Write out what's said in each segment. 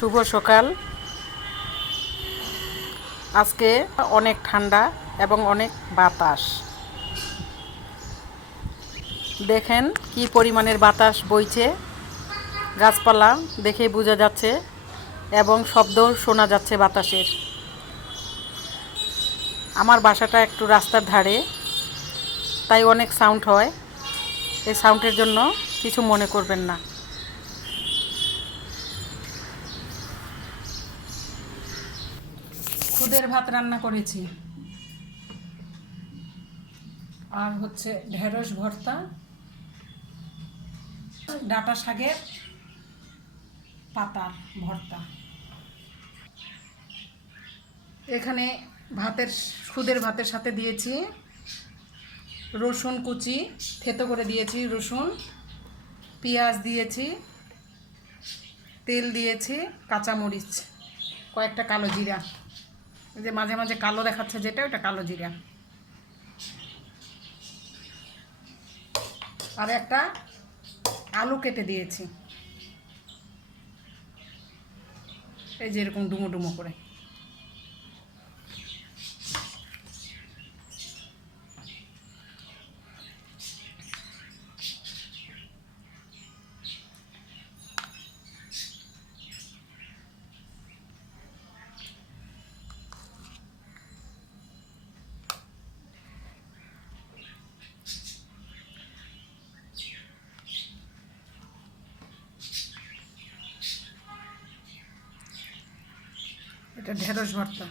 শুভ সকাল। আজকে অনেক ঠান্ডা এবং অনেক বাতাস। দেখেন কি পরিমাণের বাতাস বইছে। গাছপালা দেখে বোঝা যাচ্ছে এবং শব্দ শোনা যাচ্ছে বাতাসের। আমার বাসাটা একটু রাস্তার ধারে, তাই অনেক সাউন্ড হয়। এই সাউন্ডের জন্য কিছু মনে করবেন না। খুদের ভাত রান্না করেছি। আর হচ্ছে ঢেঁড়স ভর্তা, ডাটা শাকের পাতার ভর্তা। এখানে ভাতের খুদের ভাতের সাথে দিয়েছি রসুন কুচি, থেতো করে দিয়েছি রসুন, পেঁয়াজ দিয়েছি, তেল দিয়েছি, কাঁচামরিচ, কয়েকটা কালো জিরা। যে মাঝে মাঝে কালো দেখাচ্ছে যেটা, ওটা কালো জিরা। আর একটা আলু কেটে দিয়েছি। এই যে এরকম ডুমো ডুমো করে। এটা ঢেঁড়স ভর্তা।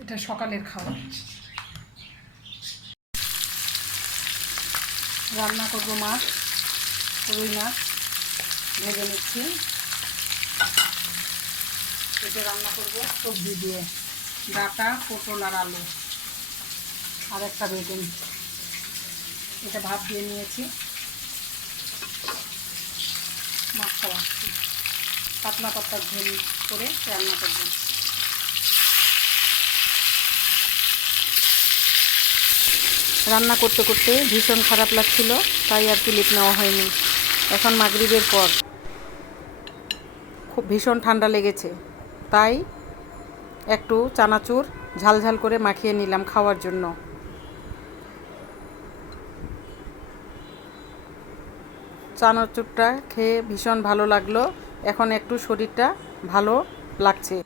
এটা সকালের খাবার। রান্না করব মাছ, রুই মাছ, ভেজে নিচ্ছি। এটা রান্না করব সবজি দিয়ে, ডাটা, পটল আর আলু, আর একটা বেগুন। এটা ভাত দিয়ে নিয়েছি। মাছটা রাখছি পাতলা পাতলা ঝোল করে রান্না করব। রান্না করতে করতে ভীষণ খারাপ লাগছিল, তাই আর কি ক্লিপ নেওয়া হয়নি। এখন মাগরিবের পর। খুব ভীষণ ঠান্ডা লেগেছে, তাই একটু চানাচুর ঝালঝাল করে মাখিয়ে নিলাম খাওয়ার জন্য। চানাচুরটা খেয়ে ভীষণ ভালো লাগল। এখন একটু শরীরটা ভালো লাগছে।